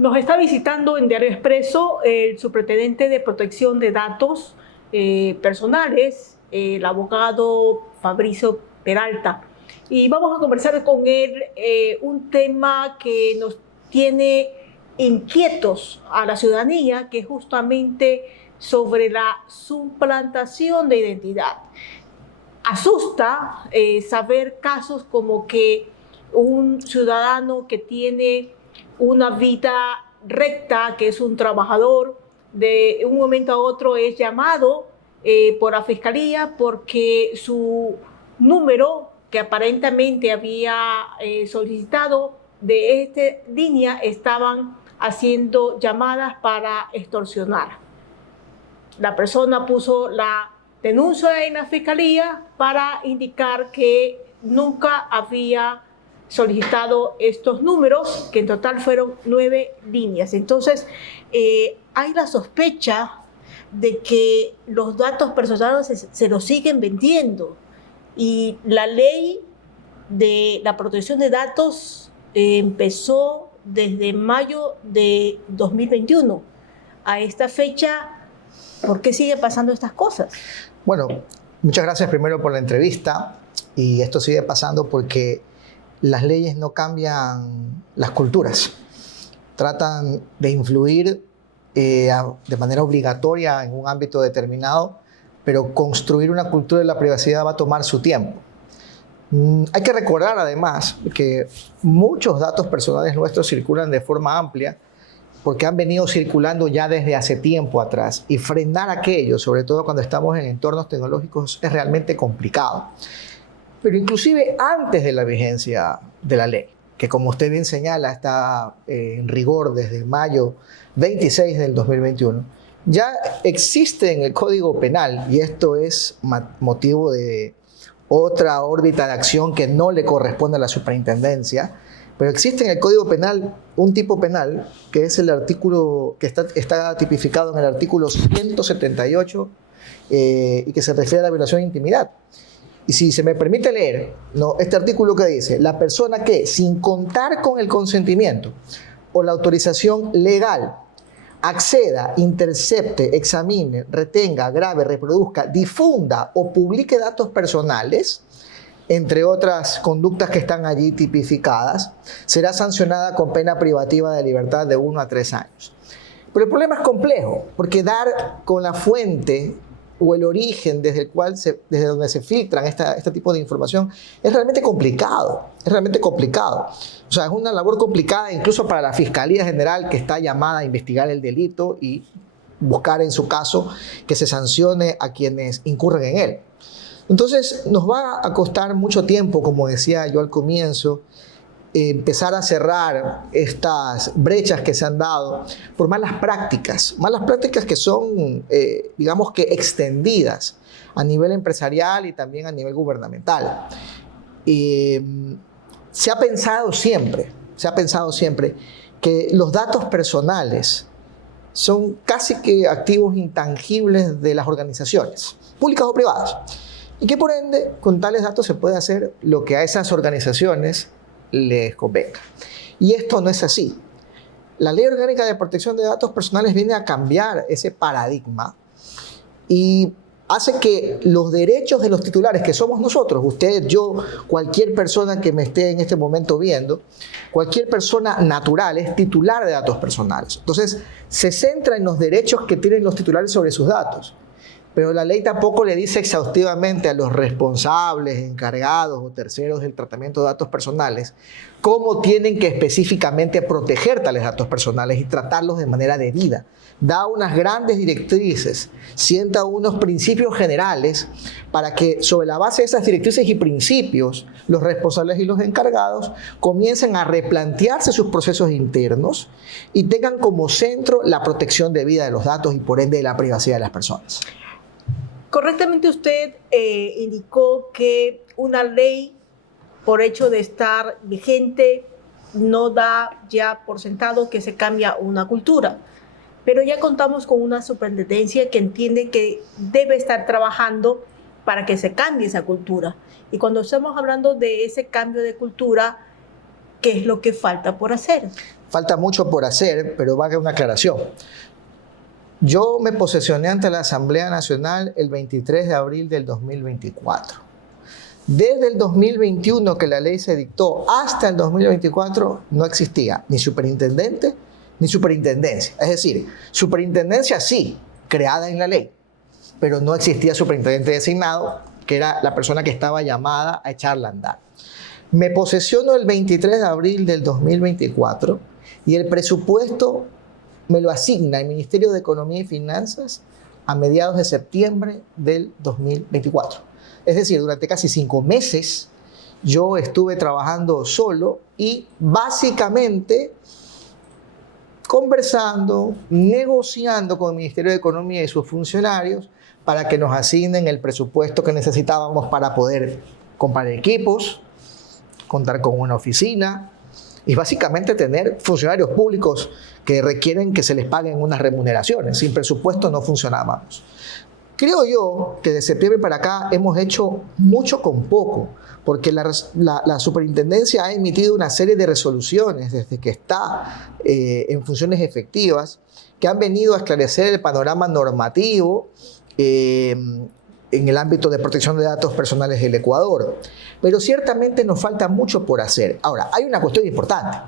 Nos está visitando en Diario Expreso el Superintendente de Protección de Datos Personales, el abogado Fabricio Peralta. Y vamos a conversar con él un tema que nos tiene inquietos a la ciudadanía, que es justamente sobre la suplantación de identidad. Asusta saber casos como que un ciudadano que tiene una vida recta, que es un trabajador, de un momento a otro es llamado por la fiscalía porque su número que aparentemente había solicitado de esta línea estaban haciendo llamadas para extorsionar. La persona puso la denuncia en la fiscalía para indicar que nunca había solicitado estos números, que en total fueron 9 líneas. Entonces, hay la sospecha de que los datos personales se los siguen vendiendo. Y la ley de la protección de datos empezó desde mayo de 2021. A esta fecha, ¿por qué sigue pasando estas cosas? Bueno, muchas gracias primero por la entrevista. Y esto sigue pasando porque las leyes no cambian las culturas. Tratan de influir de manera obligatoria en un ámbito determinado, pero construir una cultura de la privacidad va a tomar su tiempo. Hay que recordar además que muchos datos personales nuestros circulan de forma amplia porque han venido circulando ya desde hace tiempo atrás, y frenar aquello, sobre todo cuando estamos en entornos tecnológicos, es realmente complicado. Pero inclusive antes de la vigencia de la ley, que como usted bien señala está en rigor desde mayo 26 del 2021, ya existe en el Código Penal, y esto es motivo de otra órbita de acción que no le corresponde a la superintendencia, pero existe en el Código Penal un tipo penal que es el artículo que está tipificado en el artículo 178 y que se refiere a la violación de intimidad. Y si se me permite leer, este artículo que dice: la persona que, sin contar con el consentimiento o la autorización legal, acceda, intercepte, examine, retenga, grabe, reproduzca, difunda o publique datos personales, entre otras conductas que están allí tipificadas, será sancionada con pena privativa de libertad de 1 a 3 años. Pero el problema es complejo, porque dar con la fuente o el origen desde donde se filtran este tipo de información es realmente complicado, O sea, es una labor complicada incluso para la Fiscalía General, que está llamada a investigar el delito y buscar en su caso que se sancione a quienes incurren en él. Entonces nos va a costar mucho tiempo, como decía yo al comienzo, empezar a cerrar estas brechas que se han dado por malas prácticas que son, digamos que extendidas a nivel empresarial y también a nivel gubernamental. Se ha pensado siempre que los datos personales son casi que activos intangibles de las organizaciones, públicas o privadas, y que por ende con tales datos se puede hacer lo que a esas organizaciones les convenga. Y esto no es así. La Ley Orgánica de Protección de Datos Personales viene a cambiar ese paradigma y hace que los derechos de los titulares, que somos nosotros, usted, yo, cualquier persona que me esté en este momento viendo, cualquier persona natural es titular de datos personales. Entonces, se centra en los derechos que tienen los titulares sobre sus datos. Pero la ley tampoco le dice exhaustivamente a los responsables, encargados o terceros del tratamiento de datos personales cómo tienen que específicamente proteger tales datos personales y tratarlos de manera debida. Da unas grandes directrices, sienta unos principios generales para que sobre la base de esas directrices y principios los responsables y los encargados comiencen a replantearse sus procesos internos y tengan como centro la protección debida de los datos y por ende de la privacidad de las personas. Correctamente usted indicó que una ley, por hecho de estar vigente, no da ya por sentado que se cambia una cultura. Pero ya contamos con una superintendencia que entiende que debe estar trabajando para que se cambie esa cultura. Y cuando estamos hablando de ese cambio de cultura, ¿qué es lo que falta por hacer? Falta mucho por hacer, pero va a haber una aclaración. Yo me posesioné ante la Asamblea Nacional el 23 de abril del 2024. Desde el 2021 que la ley se dictó hasta el 2024 no existía ni superintendente ni superintendencia. Es decir, superintendencia sí, creada en la ley, pero no existía superintendente designado, que era la persona que estaba llamada a echarla a andar. Me posesiono el 23 de abril del 2024 y el presupuesto me lo asigna el Ministerio de Economía y Finanzas a mediados de septiembre del 2024. Es decir, durante casi 5 meses yo estuve trabajando solo y básicamente conversando, negociando con el Ministerio de Economía y sus funcionarios para que nos asignen el presupuesto que necesitábamos para poder comprar equipos, contar con una oficina y básicamente tener funcionarios públicos que requieren que se les paguen unas remuneraciones. Sin presupuesto no funcionábamos. Creo yo que de septiembre para acá hemos hecho mucho con poco, porque la superintendencia ha emitido una serie de resoluciones desde que está en funciones efectivas que han venido a esclarecer el panorama normativo en el ámbito de protección de datos personales del Ecuador. Pero ciertamente nos falta mucho por hacer. Ahora, hay una cuestión importante,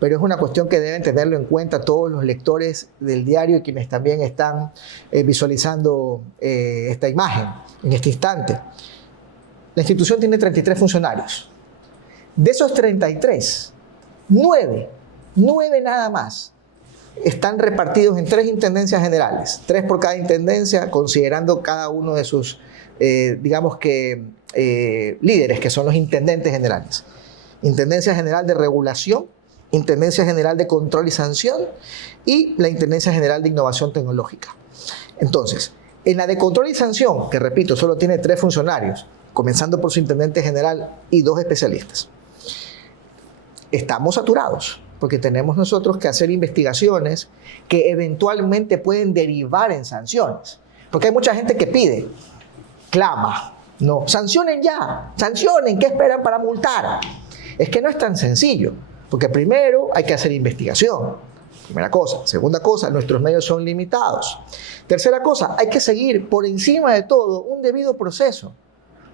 pero es una cuestión que deben tenerlo en cuenta todos los lectores del diario y quienes también están visualizando esta imagen en este instante. La institución tiene 33 funcionarios. De esos 33, 9 nada más, están repartidos en 3 intendencias generales, 3 por cada intendencia, considerando cada uno de sus, líderes, que son los intendentes generales. Intendencia General de Regulación, Intendencia General de Control y Sanción y la Intendencia General de Innovación Tecnológica. Entonces, en la de Control y Sanción, que repito, solo tiene 3 funcionarios, comenzando por su intendente general y 2 especialistas, estamos saturados, porque tenemos nosotros que hacer investigaciones que eventualmente pueden derivar en sanciones. Porque hay mucha gente que pide, clama, no, sancionen ya, sancionen, ¿qué esperan para multar? Es que no es tan sencillo, porque primero hay que hacer investigación, primera cosa. Segunda cosa, nuestros medios son limitados. Tercera cosa, hay que seguir por encima de todo un debido proceso,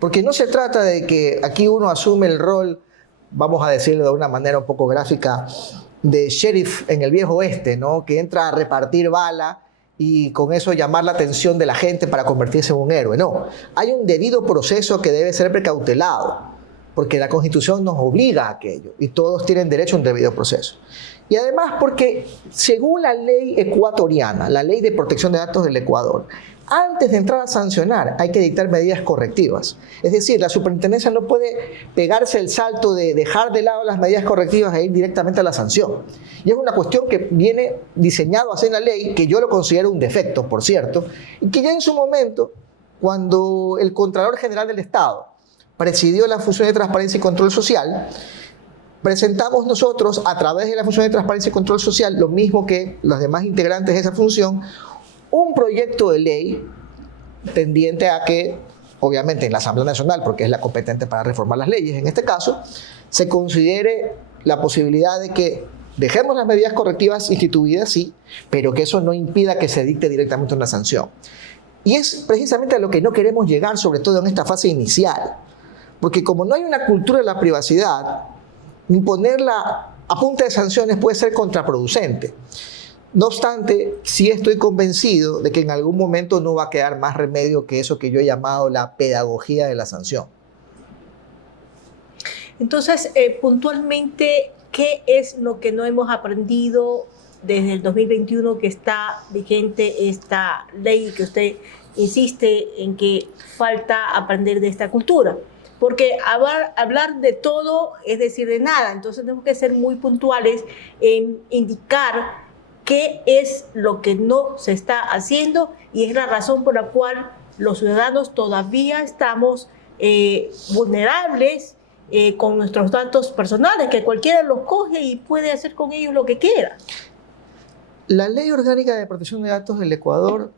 porque no se trata de que aquí uno asume el rol, vamos a decirlo de una manera un poco gráfica, de sheriff en el viejo oeste, ¿no? Que entra a repartir bala y con eso llamar la atención de la gente para convertirse en un héroe. No, hay un debido proceso que debe ser precautelado, porque la Constitución nos obliga a aquello y todos tienen derecho a un debido proceso. Y además porque según la ley ecuatoriana, la ley de protección de datos del Ecuador, antes de entrar a sancionar hay que dictar medidas correctivas. Es decir, la superintendencia no puede pegarse el salto de dejar de lado las medidas correctivas e ir directamente a la sanción. Y es una cuestión que viene diseñado así en la ley, que yo lo considero un defecto, por cierto, y que ya en su momento, cuando el Contralor General del Estado presidió la función de transparencia y control social, presentamos nosotros a través de la función de transparencia y control social, lo mismo que los demás integrantes de esa función, un proyecto de ley tendiente a que, obviamente en la Asamblea Nacional, porque es la competente para reformar las leyes, en este caso, se considere la posibilidad de que dejemos las medidas correctivas instituidas, sí, pero que eso no impida que se dicte directamente una sanción. Y es precisamente a lo que no queremos llegar, sobre todo en esta fase inicial, porque como no hay una cultura de la privacidad, imponerla a punta de sanciones puede ser contraproducente. No obstante, sí estoy convencido de que en algún momento no va a quedar más remedio que eso que yo he llamado la pedagogía de la sanción. Entonces, puntualmente, ¿qué es lo que no hemos aprendido desde el 2021 que está vigente esta ley, que usted insiste en que falta aprender de esta cultura? Porque hablar de todo es decir de nada, entonces tenemos que ser muy puntuales en indicar qué es lo que no se está haciendo, y es la razón por la cual los ciudadanos todavía estamos vulnerables con nuestros datos personales, que cualquiera los coge y puede hacer con ellos lo que quiera. La Ley Orgánica de Protección de Datos del Ecuador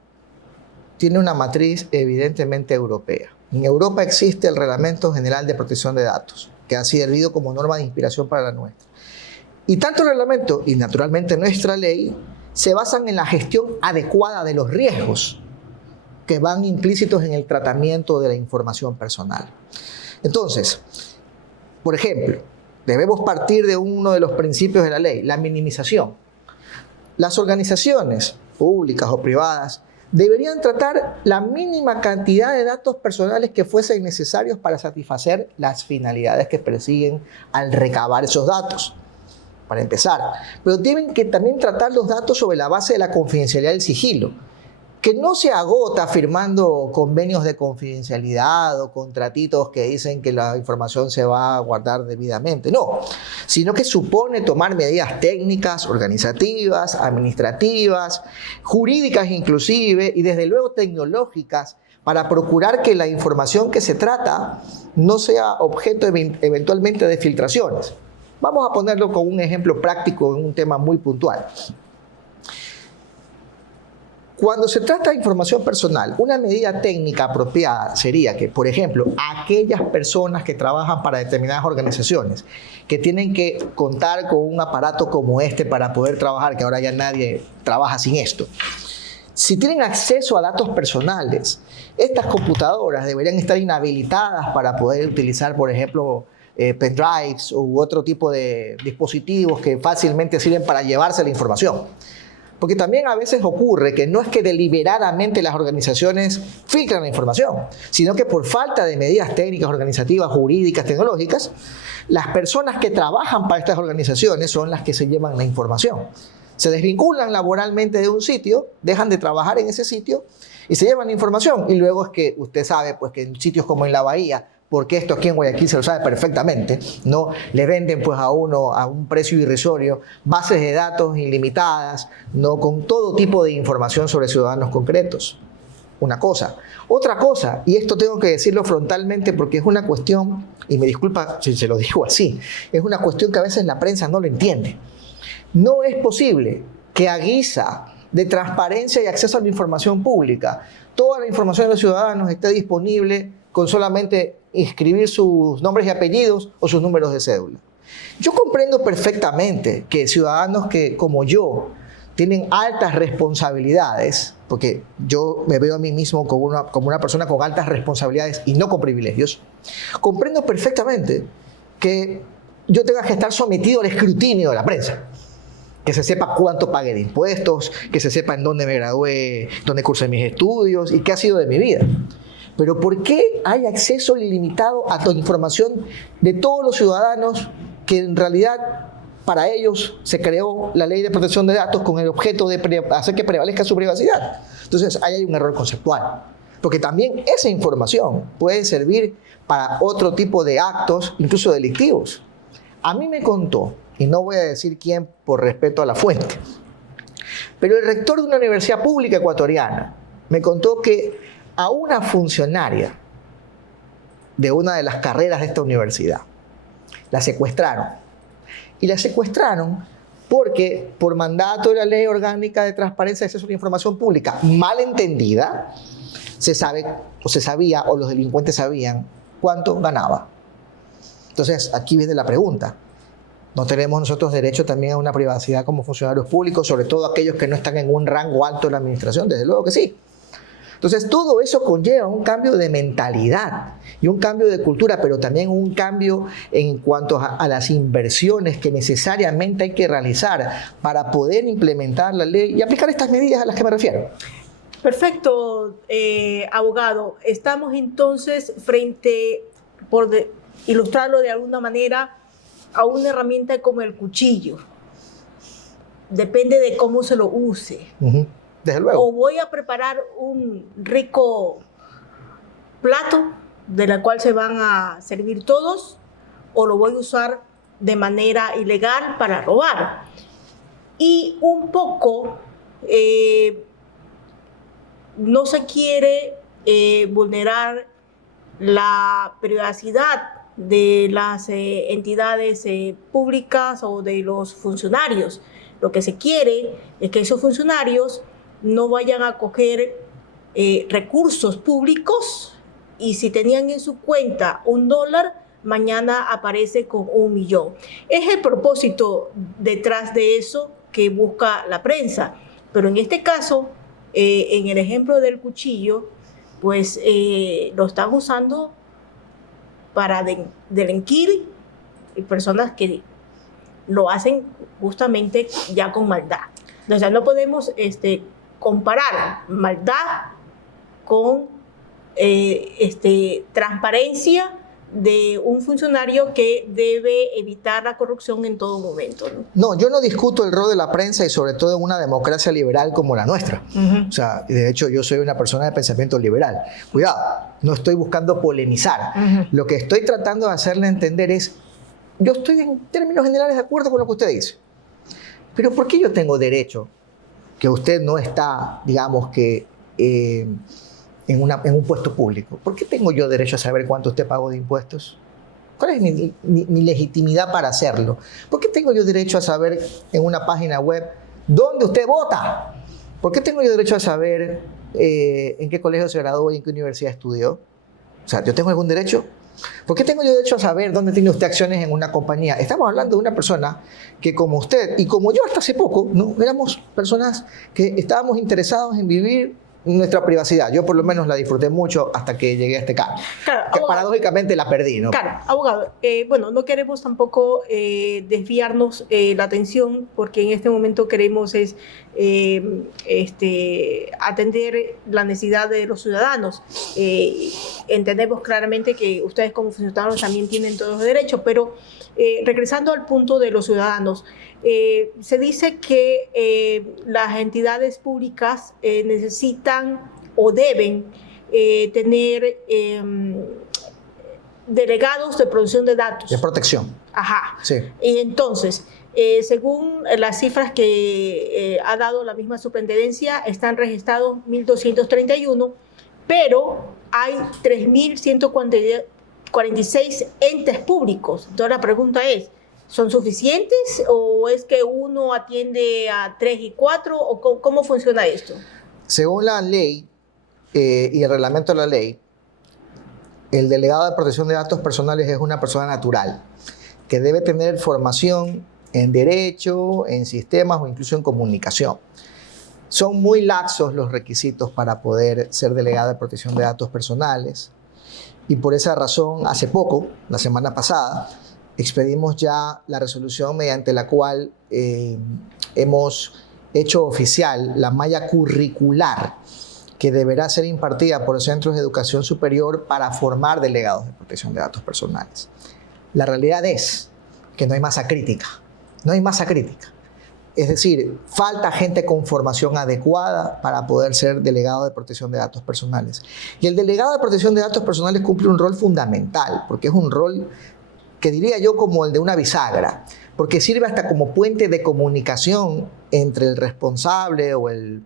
tiene una matriz evidentemente europea. En Europa existe el Reglamento General de Protección de Datos, que ha servido como norma de inspiración para la nuestra. Y tanto el reglamento y naturalmente nuestra ley se basan en la gestión adecuada de los riesgos que van implícitos en el tratamiento de la información personal. Entonces, por ejemplo, debemos partir de uno de los principios de la ley, la minimización. Las organizaciones públicas o privadas deberían tratar la mínima cantidad de datos personales que fuesen necesarios para satisfacer las finalidades que persiguen al recabar esos datos, para empezar. Pero tienen que también tratar los datos sobre la base de la confidencialidad y el sigilo, que no se agota firmando convenios de confidencialidad o contratitos que dicen que la información se va a guardar debidamente. No, sino que supone tomar medidas técnicas, organizativas, administrativas, jurídicas inclusive, y desde luego tecnológicas, para procurar que la información que se trata no sea objeto eventualmente de filtraciones. Vamos a ponerlo con un ejemplo práctico en un tema muy puntual. Cuando se trata de información personal, una medida técnica apropiada sería que, por ejemplo, aquellas personas que trabajan para determinadas organizaciones, que tienen que contar con un aparato como este para poder trabajar, que ahora ya nadie trabaja sin esto, si tienen acceso a datos personales, estas computadoras deberían estar inhabilitadas para poder utilizar, por ejemplo, pendrives u otro tipo de dispositivos que fácilmente sirven para llevarse la información. Porque también a veces ocurre que no es que deliberadamente las organizaciones filtran la información, sino que por falta de medidas técnicas, organizativas, jurídicas, tecnológicas, las personas que trabajan para estas organizaciones son las que se llevan la información. Se desvinculan laboralmente de un sitio, dejan de trabajar en ese sitio y se llevan la información. Y luego es que usted sabe pues, que en sitios como en la Bahía, porque esto aquí en Guayaquil se lo sabe perfectamente, ¿no? Le venden pues a uno a un precio irrisorio bases de datos ilimitadas, ¿no? Con todo tipo de información sobre ciudadanos concretos. Una cosa. Otra cosa, y esto tengo que decirlo frontalmente porque es una cuestión, y me disculpa si se lo digo así, es una cuestión que a veces la prensa no lo entiende. No es posible que a guisa de transparencia y acceso a la información pública, toda la información de los ciudadanos esté disponible con solamente inscribir sus nombres y apellidos o sus números de cédula. Yo comprendo perfectamente que ciudadanos que, como yo, tienen altas responsabilidades, porque yo me veo a mí mismo como una persona con altas responsabilidades y no con privilegios, comprendo perfectamente que yo tenga que estar sometido al escrutinio de la prensa. Que se sepa cuánto pagué de impuestos, que se sepa en dónde me gradué, dónde cursé mis estudios y qué ha sido de mi vida. Pero ¿por qué hay acceso ilimitado a la información de todos los ciudadanos que en realidad para ellos se creó la ley de protección de datos con el objeto de hacer que prevalezca su privacidad? Entonces ahí hay un error conceptual. Porque también esa información puede servir para otro tipo de actos, incluso delictivos. A mí me contó, y no voy a decir quién por respeto a la fuente, pero el rector de una universidad pública ecuatoriana me contó que a una funcionaria de una de las carreras de esta universidad la secuestraron. Y la secuestraron porque por mandato de la Ley Orgánica de Transparencia y Acceso a la Información Pública, mal entendida, se sabía o los delincuentes sabían cuánto ganaba. Entonces, aquí viene la pregunta. ¿No tenemos nosotros derecho también a una privacidad como funcionarios públicos, sobre todo aquellos que no están en un rango alto de la administración? Desde luego que sí. Entonces, todo eso conlleva un cambio de mentalidad y un cambio de cultura, pero también un cambio en cuanto a las inversiones que necesariamente hay que realizar para poder implementar la ley y aplicar estas medidas a las que me refiero. Perfecto, abogado. Estamos entonces frente, por ilustrarlo de alguna manera, a una herramienta como el cuchillo. Depende de cómo se lo use. Desde luego. O voy a preparar un rico plato de la cual se van a servir todos, o lo voy a usar de manera ilegal para robar. Y un poco no se quiere vulnerar la privacidad de las entidades públicas o de los funcionarios. Lo que se quiere es que esos funcionarios no vayan a coger recursos públicos y si tenían en su cuenta $1, mañana aparece con 1 millón. Es el propósito detrás de eso que busca la prensa. Pero en este caso, en el ejemplo del cuchillo, pues lo están usando para delinquir personas que lo hacen justamente ya con maldad. O sea, no podemos comparar maldad con transparencia de un funcionario que debe evitar la corrupción en todo momento, ¿no? No, yo no discuto el rol de la prensa y sobre todo en una democracia liberal como la nuestra. O sea, de hecho yo soy una persona de pensamiento liberal. Cuidado, no estoy buscando polemizar. Lo que estoy tratando de hacerle entender es, yo estoy en términos generales de acuerdo con lo que usted dice. Pero ¿por qué yo tengo derecho, que usted no está, digamos que, en un puesto público? ¿Por qué tengo yo derecho a saber cuánto usted pagó de impuestos? ¿Cuál es mi legitimidad para hacerlo? ¿Por qué tengo yo derecho a saber en una página web dónde usted vota? ¿Por qué tengo yo derecho a saber en qué colegio se graduó y en qué universidad estudió? O sea, ¿yo tengo algún derecho? ¿Por qué tengo yo derecho a saber dónde tiene usted acciones en una compañía? Estamos hablando de una persona que, como usted y como yo hasta hace poco, ¿no? Éramos personas que estábamos interesados en vivir nuestra privacidad. Yo por lo menos la disfruté mucho hasta que llegué a este cargo. Claro, que paradójicamente la perdí, ¿no? Claro, abogado, bueno, no queremos tampoco desviarnos la atención, porque en este momento queremos atender la necesidad de los ciudadanos. Entendemos claramente que ustedes como ciudadanos también tienen todos los derechos, pero regresando al punto de los ciudadanos, se dice que las entidades públicas necesitan o deben tener delegados de protección de datos. De protección. Ajá. Sí. Y entonces, según las cifras que ha dado la misma superintendencia, están registrados 1.231, pero hay 3.146 entes públicos. Entonces la pregunta es, ¿son suficientes o es que uno atiende a 3 y 4 o cómo funciona esto? Según la ley y el reglamento de la ley, el delegado de protección de datos personales es una persona natural que debe tener formación en derecho, en sistemas o incluso en comunicación. Son muy laxos los requisitos para poder ser delegado de protección de datos personales y por esa razón, hace poco, la semana pasada, expedimos ya la resolución mediante la cual hemos hecho oficial la malla curricular que deberá ser impartida por los centros de educación superior para formar delegados de protección de datos personales. La realidad es que no hay masa crítica, no hay masa crítica. Es decir, falta gente con formación adecuada para poder ser delegado de protección de datos personales. Y el delegado de protección de datos personales cumple un rol fundamental, porque es un rol que diría yo como el de una bisagra, porque sirve hasta como puente de comunicación entre el responsable o el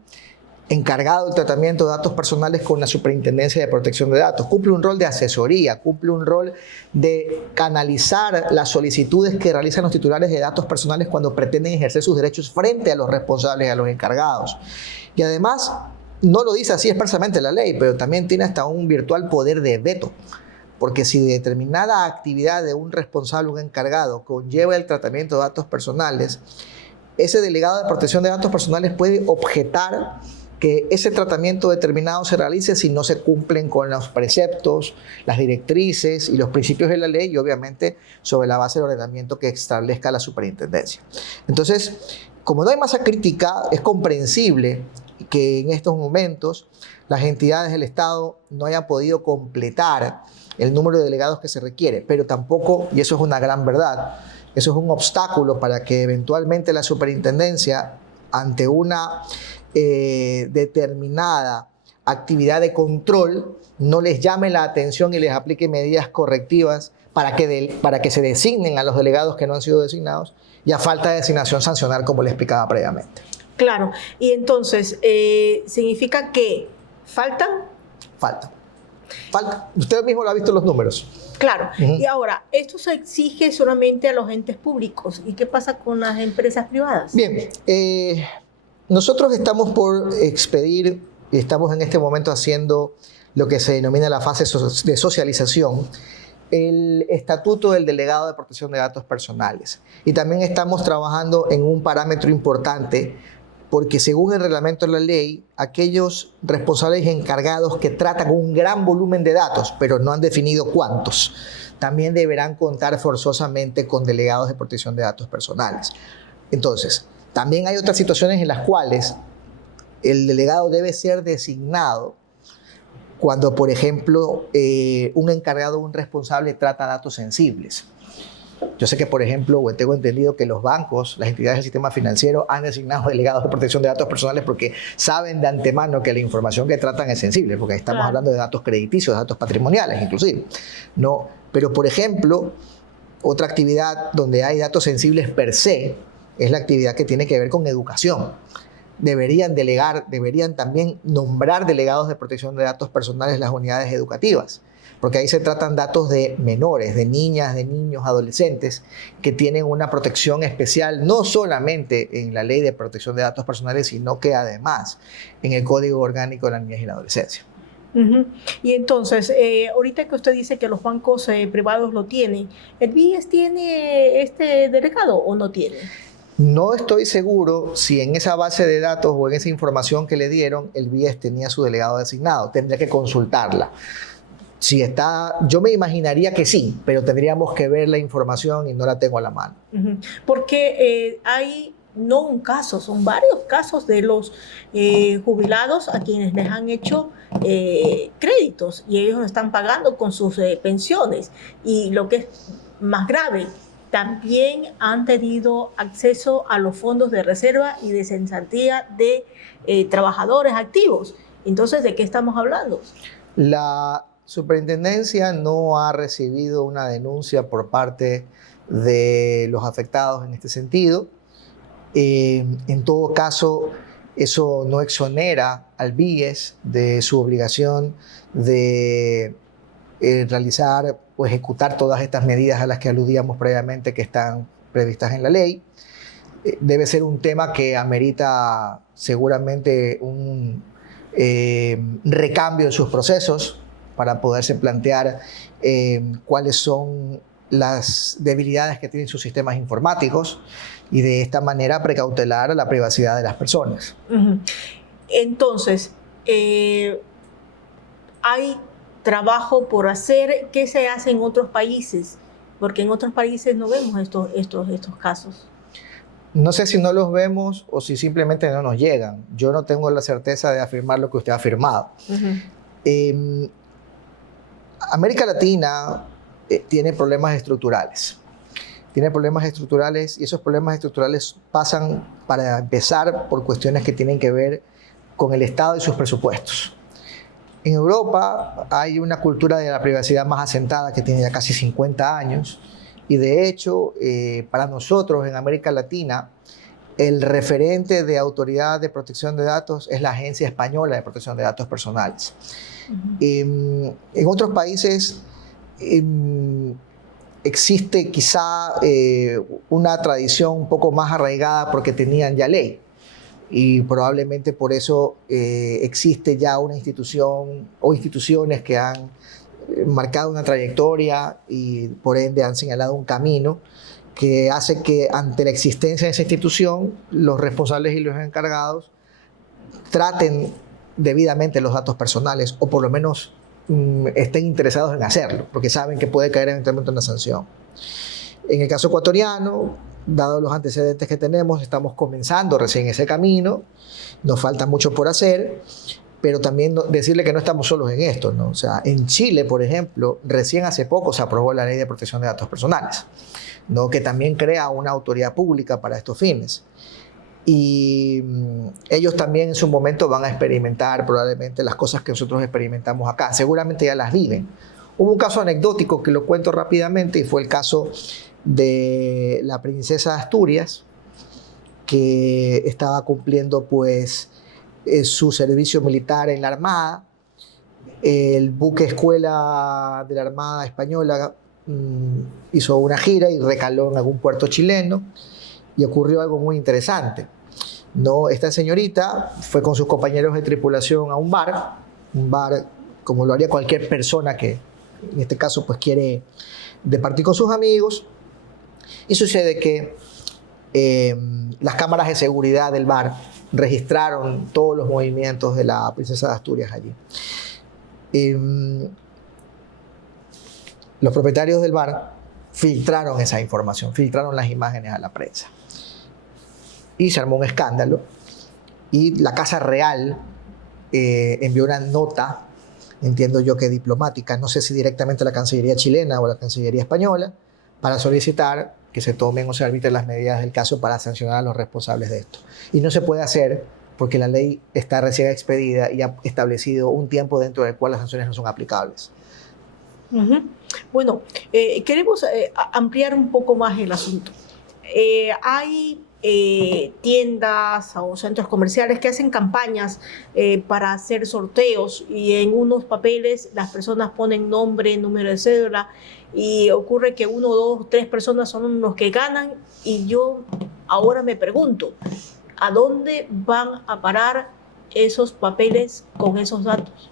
encargado del tratamiento de datos personales con la Superintendencia de Protección de Datos. Cumple un rol de asesoría, cumple un rol de canalizar las solicitudes que realizan los titulares de datos personales cuando pretenden ejercer sus derechos frente a los responsables y a los encargados. Y además, no lo dice así expresamente la ley, pero también tiene hasta un virtual poder de veto. Porque si determinada actividad de un responsable o un encargado conlleva el tratamiento de datos personales, ese delegado de protección de datos personales puede objetar que ese tratamiento determinado se realice si no se cumplen con los preceptos, las directrices y los principios de la ley y obviamente sobre la base del ordenamiento que establezca la superintendencia. Entonces, como no hay masa crítica, es comprensible que en estos momentos las entidades del Estado no hayan podido completar el número de delegados que se requiere, pero tampoco, y eso es una gran verdad, eso es un obstáculo para que eventualmente la superintendencia, ante una determinada actividad de control, no les llame la atención y les aplique medidas correctivas para que se designen a los delegados que no han sido designados y a falta de designación sancionar, como le explicaba previamente. Claro, y entonces, ¿significa que faltan? Falta. Usted mismo lo ha visto en los números. Claro, y ahora, esto se exige solamente a los entes públicos. ¿Y qué pasa con las empresas privadas? Bien, nosotros estamos por expedir, y estamos en este momento haciendo lo que se denomina la fase de socialización, el estatuto del delegado de protección de datos personales. Y también estamos trabajando en un parámetro importante porque según el reglamento de la ley, aquellos responsables encargados que tratan un gran volumen de datos, pero no han definido cuántos, también deberán contar forzosamente con delegados de protección de datos personales. Entonces, también hay otras situaciones en las cuales el delegado debe ser designado cuando, por ejemplo, un encargado o un responsable trata datos sensibles. Yo sé que, por ejemplo, tengo entendido que los bancos, las entidades del sistema financiero han designado delegados de protección de datos personales porque saben de antemano que la información que tratan es sensible, porque estamos hablando de datos crediticios, datos patrimoniales inclusive, ¿no? Pero, por ejemplo, otra actividad donde hay datos sensibles per se es la actividad que tiene que ver con educación. Deberían también nombrar delegados de protección de datos personales las unidades educativas, porque ahí se tratan datos de menores, de niñas, de niños, adolescentes, que tienen una protección especial, no solamente en la Ley de Protección de Datos Personales, sino que además en el Código Orgánico de la Niñez y la Adolescencia. Y entonces, ahorita que usted dice que los bancos privados lo tienen, ¿el BIES tiene este delegado o no tiene? No estoy seguro si en esa base de datos o en esa información que le dieron, el BIES tenía su delegado designado. Tendría que consultarla. Si está, yo me imaginaría que sí, pero tendríamos que ver la información y no la tengo a la mano. Porque hay no un caso, son varios casos de los jubilados a quienes les han hecho créditos y ellos no están pagando con sus pensiones. Y lo que es más grave, también han tenido acceso a los fondos de reserva y de cesantía de trabajadores activos. Entonces, ¿de qué estamos hablando? La Superintendencia no ha recibido una denuncia por parte de los afectados en este sentido. En todo caso, eso no exonera al BIES de su obligación de realizar o ejecutar todas estas medidas a las que aludíamos previamente que están previstas en la ley. Debe ser un tema que amerita seguramente un recambio en sus procesos para poderse plantear cuáles son las debilidades que tienen sus sistemas informáticos y de esta manera precautelar la privacidad de las personas. Entonces, hay trabajo por hacer. ¿Qué se hace en otros países? Porque en otros países no vemos estos casos. No sé si no los vemos o si simplemente no nos llegan. Yo no tengo la certeza de afirmar lo que usted ha afirmado. América Latina tiene problemas estructurales. Tiene problemas estructurales y esos problemas estructurales pasan, para empezar, por cuestiones que tienen que ver con el Estado y sus presupuestos. En Europa hay una cultura de la privacidad más asentada que tiene ya casi 50 años y de hecho para nosotros en América Latina el referente de autoridad de protección de datos es la Agencia Española de Protección de Datos Personales. En otros países existe quizá una tradición un poco más arraigada porque tenían ya ley. Y probablemente por eso existe ya una institución o instituciones que han marcado una trayectoria y por ende han señalado un camino que hace que ante la existencia de esa institución los responsables y los encargados traten debidamente los datos personales o por lo menos estén interesados en hacerlo porque saben que puede caer eventualmente una sanción. En el caso ecuatoriano, dado los antecedentes que tenemos, estamos comenzando recién ese camino, nos falta mucho por hacer, pero también decirle que no estamos solos en esto, ¿no? O sea, en Chile, por ejemplo, recién hace poco se aprobó la Ley de Protección de Datos Personales, ¿no? Que también crea una autoridad pública para estos fines. Y ellos también en su momento van a experimentar probablemente las cosas que nosotros experimentamos acá, seguramente ya las viven. Hubo un caso anecdótico que lo cuento rápidamente y fue el caso de la princesa de Asturias, que estaba cumpliendo pues su servicio militar en la Armada. El buque escuela de la Armada Española hizo una gira y recaló en algún puerto chileno y ocurrió algo muy interesante, ¿no? Esta señorita fue con sus compañeros de tripulación a un bar como lo haría cualquier persona que en este caso pues quiere departir con sus amigos y sucede que las cámaras de seguridad del bar registraron todos los movimientos de la princesa de Asturias allí. Los propietarios del bar filtraron esa información, filtraron las imágenes a la prensa. Y se armó un escándalo. Y la Casa Real envió una nota, entiendo yo que diplomática, no sé si directamente a la Cancillería chilena o a la Cancillería española, para solicitar que se tomen o se arbitren las medidas del caso para sancionar a los responsables de esto. Y no se puede hacer porque la ley está recién expedida y ha establecido un tiempo dentro del cual las sanciones no son aplicables. Bueno, queremos ampliar un poco más el asunto. Hay tiendas o centros comerciales que hacen campañas para hacer sorteos y en unos papeles las personas ponen nombre, número de cédula y ocurre que 1, 2, 3 personas son los que ganan y yo ahora me pregunto, ¿a dónde van a parar esos papeles con esos datos?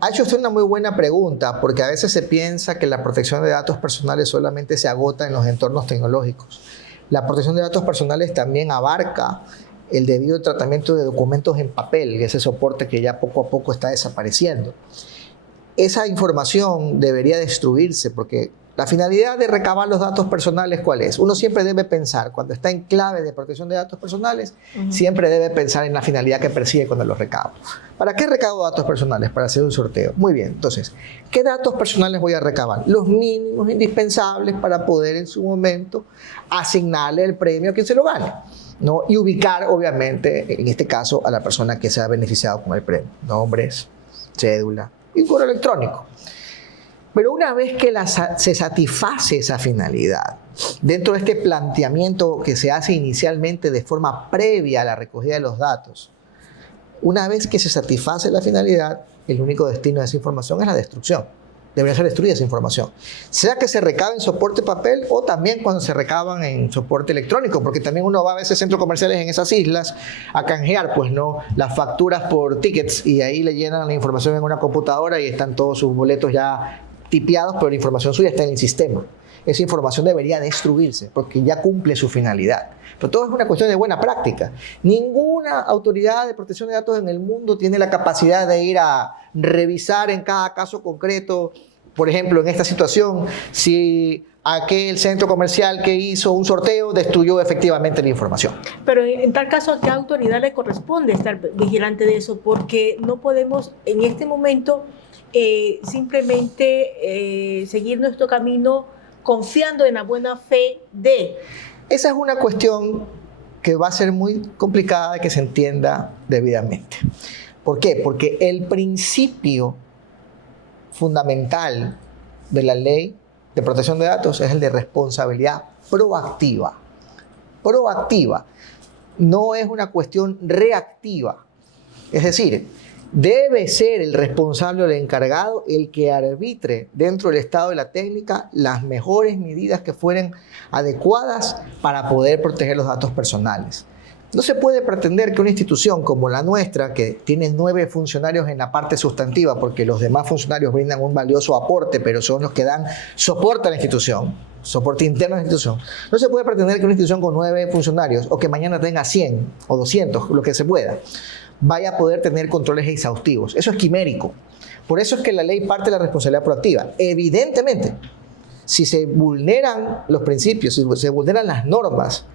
Ha hecho usted una muy buena pregunta, porque a veces se piensa que la protección de datos personales solamente se agota en los entornos tecnológicos. La protección de datos personales también abarca el debido tratamiento de documentos en papel, ese soporte que ya poco a poco está desapareciendo. Esa información debería destruirse, porque la finalidad de recabar los datos personales, ¿cuál es? Uno siempre debe pensar, cuando está en clave de protección de datos personales, siempre debe pensar en la finalidad que persigue cuando los recabo. ¿Para qué recabo datos personales? Para hacer un sorteo. Muy bien, entonces, ¿qué datos personales voy a recabar? Los mínimos indispensables para poder en su momento asignarle el premio a quien se lo gane, ¿no? Y ubicar, obviamente, en este caso, a la persona que se ha beneficiado con el premio. Nombres, cédula y un correo electrónico. Pero una vez que se satisface esa finalidad, dentro de este planteamiento que se hace inicialmente de forma previa a la recogida de los datos, una vez que se satisface la finalidad, el único destino de esa información es la destrucción. Debería ser destruida esa información. Sea que se recabe en soporte papel o también cuando se recaban en soporte electrónico, porque también uno va a veces a centros comerciales en esas islas a canjear, pues no, las facturas por tickets y ahí le llenan la información en una computadora y están todos sus boletos ya tipeados, pero la información suya está en el sistema. Esa información debería destruirse porque ya cumple su finalidad. Pero todo es una cuestión de buena práctica. Ninguna autoridad de protección de datos en el mundo tiene la capacidad de ir a revisar en cada caso concreto, por ejemplo, en esta situación, si aquel centro comercial que hizo un sorteo destruyó efectivamente la información. Pero en tal caso, ¿a qué autoridad le corresponde estar vigilante de eso? Porque no podemos en este momento simplemente seguir nuestro camino confiando en la buena fe de... Esa es una cuestión que va a ser muy complicada de que se entienda debidamente. ¿Por qué? Porque el principio fundamental de la ley de protección de datos es el de responsabilidad proactiva. Proactiva. No es una cuestión reactiva. Es decir, debe ser el responsable o el encargado el que arbitre dentro del estado de la técnica las mejores medidas que fueren adecuadas para poder proteger los datos personales. No se puede pretender que una institución como la nuestra, que tiene 9 funcionarios en la parte sustantiva, porque los demás funcionarios brindan un valioso aporte, pero son los que dan soporte a la institución, soporte interno a la institución. No se puede pretender que una institución con 9 funcionarios, o que mañana tenga 100 o 200, lo que se pueda, vaya a poder tener controles exhaustivos. Eso es quimérico. Por eso es que la ley parte de la responsabilidad proactiva. Evidentemente, si se vulneran los principios, si se vulneran las normas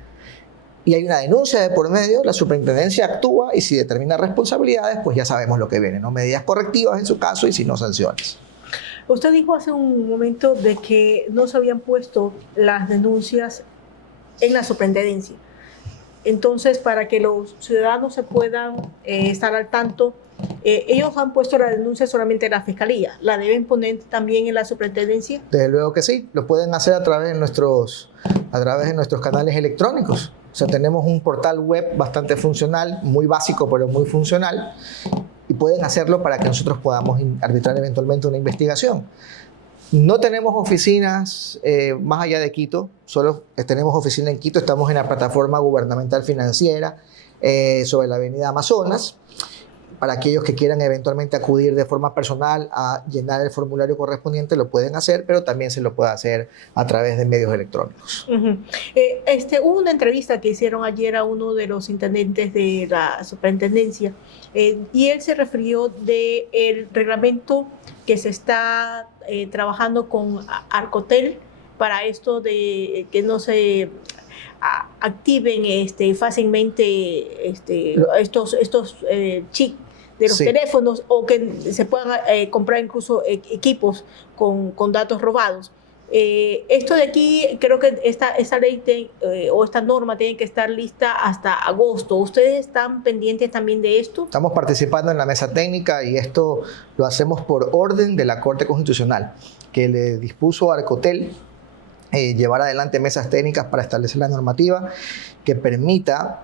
y hay una denuncia de por medio, la superintendencia actúa y si determina responsabilidades, pues ya sabemos lo que viene, ¿no? Medidas correctivas en su caso y si no, sanciones. Usted dijo hace un momento de que no se habían puesto las denuncias en la superintendencia. Entonces, para que los ciudadanos se puedan estar al tanto, ellos han puesto la denuncia solamente en la Fiscalía. ¿La deben poner también en la superintendencia? Desde luego que sí. Lo pueden hacer a través de nuestros canales electrónicos. O sea, tenemos un portal web bastante funcional, muy básico, pero muy funcional. Y pueden hacerlo para que nosotros podamos arbitrar eventualmente una investigación. No tenemos oficinas más allá de Quito, solo tenemos oficina en Quito, estamos en la plataforma gubernamental financiera sobre la avenida Amazonas, Para aquellos que quieran eventualmente acudir de forma personal a llenar el formulario correspondiente, lo pueden hacer, pero también se lo puede hacer a través de medios electrónicos. Hubo una entrevista que hicieron ayer a uno de los intendentes de la superintendencia y él se refirió del reglamento que se está trabajando con Arcotel para esto de que no se activen fácilmente estos chips de los teléfonos, o que se puedan comprar incluso equipos con datos robados. Esto de aquí, creo que esta ley o esta norma tiene que estar lista hasta agosto. ¿Ustedes están pendientes también de esto? Estamos participando en la mesa técnica y esto lo hacemos por orden de la Corte Constitucional, que le dispuso a Arcotel llevar adelante mesas técnicas para establecer la normativa que permita,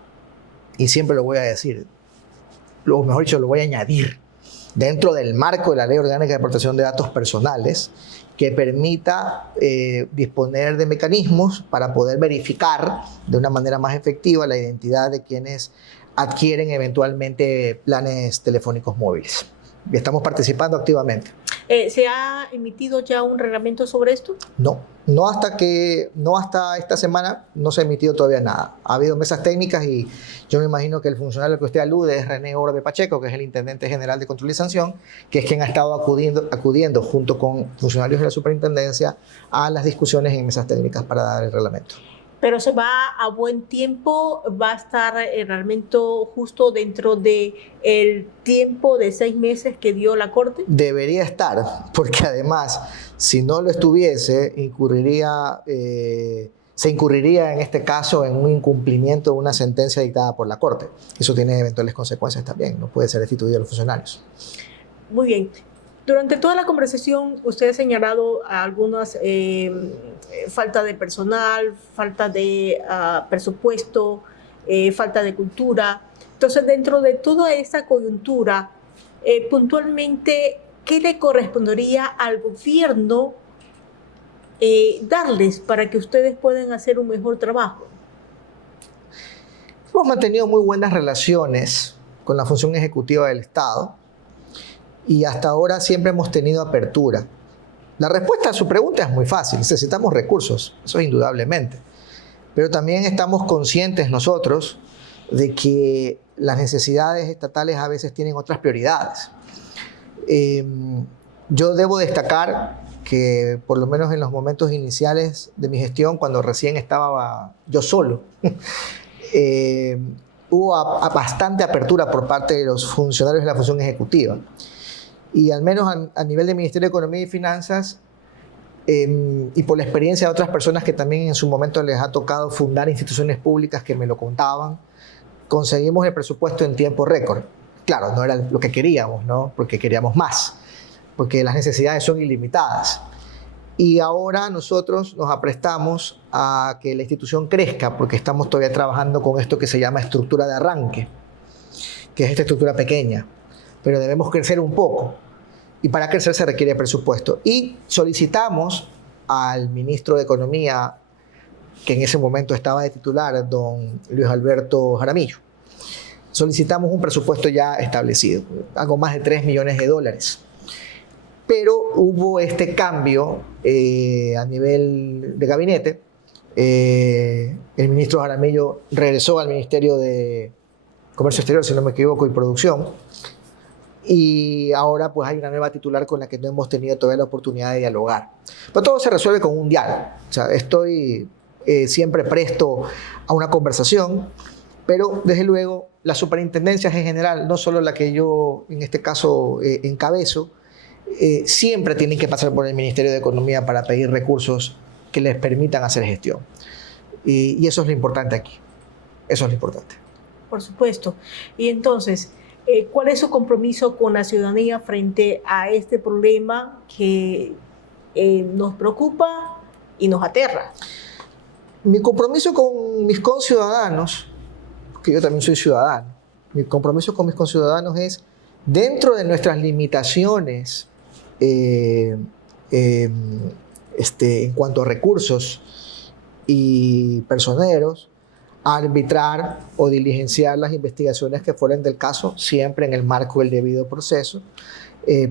y siempre lo voy a decir, lo mejor dicho, lo voy a añadir, dentro del marco de la Ley Orgánica de Protección de Datos Personales, que permita disponer de mecanismos para poder verificar de una manera más efectiva la identidad de quienes adquieren eventualmente planes telefónicos móviles. Y estamos participando activamente. ¿Se ha emitido ya un reglamento sobre esto? No hasta esta semana no se ha emitido todavía nada. Ha habido mesas técnicas y yo me imagino que el funcionario al que usted alude es René Orbe Pacheco, que es el Intendente General de Control y Sanción, que es quien ha estado acudiendo junto con funcionarios de la superintendencia a las discusiones en mesas técnicas para dar el reglamento. Pero se va a buen tiempo, va a estar el reglamento justo dentro del tiempo de 6 meses que dio la Corte. Debería estar, porque además, si no lo estuviese, se incurriría en este caso en un incumplimiento de una sentencia dictada por la Corte. Eso tiene eventuales consecuencias también, no puede ser destituido a los funcionarios. Muy bien. Durante toda la conversación usted ha señalado algunas falta de personal, falta de presupuesto, falta de cultura. Entonces, dentro de toda esta coyuntura, puntualmente, ¿qué le correspondería al gobierno darles para que ustedes puedan hacer un mejor trabajo? Hemos mantenido muy buenas relaciones con la función ejecutiva del Estado y hasta ahora siempre hemos tenido apertura. La respuesta a su pregunta es muy fácil: necesitamos recursos, eso indudablemente. Pero también estamos conscientes nosotros de que las necesidades estatales a veces tienen otras prioridades. Yo debo destacar que por lo menos en los momentos iniciales de mi gestión, cuando recién estaba yo solo, hubo bastante apertura por parte de los funcionarios de la función ejecutiva. Y al menos a nivel del Ministerio de Economía y Finanzas, y por la experiencia de otras personas que también en su momento les ha tocado fundar instituciones públicas que me lo contaban, conseguimos el presupuesto en tiempo récord. Claro, no era lo que queríamos, ¿no? Porque queríamos más, porque las necesidades son ilimitadas. Y ahora nosotros nos aprestamos a que la institución crezca, porque estamos todavía trabajando con esto que se llama estructura de arranque, que es esta estructura pequeña, pero debemos crecer un poco. Y para crecer se requiere presupuesto. Y solicitamos al ministro de Economía, que en ese momento estaba de titular, don Luis Alberto Jaramillo, solicitamos un presupuesto ya establecido, algo más de $3 millones. Pero hubo este cambio a nivel de gabinete. El ministro Jaramillo regresó al Ministerio de Comercio Exterior, si no me equivoco, y Producción. Y ahora pues hay una nueva titular con la que no hemos tenido todavía la oportunidad de dialogar. Pero todo se resuelve con un diálogo. O sea, estoy siempre presto a una conversación, pero desde luego las superintendencias en general, no solo la que yo en este caso encabezo, siempre tienen que pasar por el Ministerio de Economía para pedir recursos que les permitan hacer gestión. Y eso es lo importante aquí. Eso es lo importante. Por supuesto. Y entonces, ¿cuál es su compromiso con la ciudadanía frente a este problema que nos preocupa y nos aterra? Mi compromiso con mis conciudadanos, que yo también soy ciudadano, mi compromiso con mis conciudadanos es, dentro de nuestras limitaciones en cuanto a recursos y personeros, arbitrar o diligenciar las investigaciones que fueren del caso, siempre en el marco del debido proceso,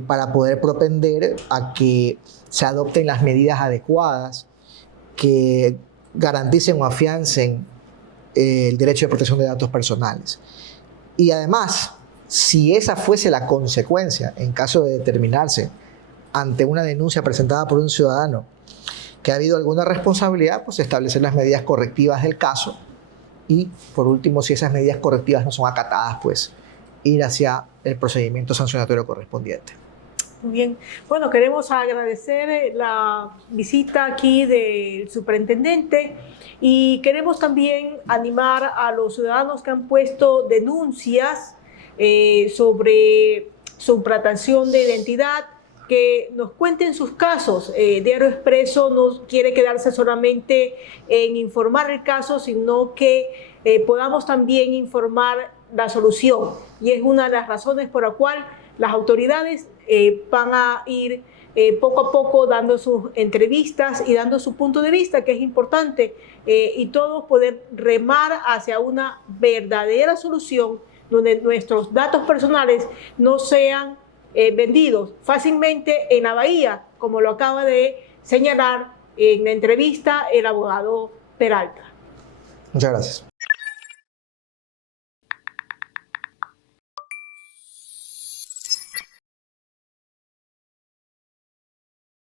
para poder propender a que se adopten las medidas adecuadas que garanticen o afiancen el derecho de protección de datos personales. Y además, si esa fuese la consecuencia, en caso de determinarse ante una denuncia presentada por un ciudadano que ha habido alguna responsabilidad, pues establecer las medidas correctivas del caso y, por último, si esas medidas correctivas no son acatadas, pues ir hacia el procedimiento sancionatorio correspondiente. Muy bien. Bueno, queremos agradecer la visita aquí del superintendente y queremos también animar a los ciudadanos que han puesto denuncias sobre suplantación de identidad, que nos cuenten sus casos. Diario Expreso no quiere quedarse solamente en informar el caso, sino que podamos también informar la solución. Y es una de las razones por la cual las autoridades van a ir poco a poco dando sus entrevistas y dando su punto de vista, que es importante, y todos poder remar hacia una verdadera solución donde nuestros datos personales no sean vendidos fácilmente en la bahía, como lo acaba de señalar en la entrevista el abogado Peralta. Muchas gracias.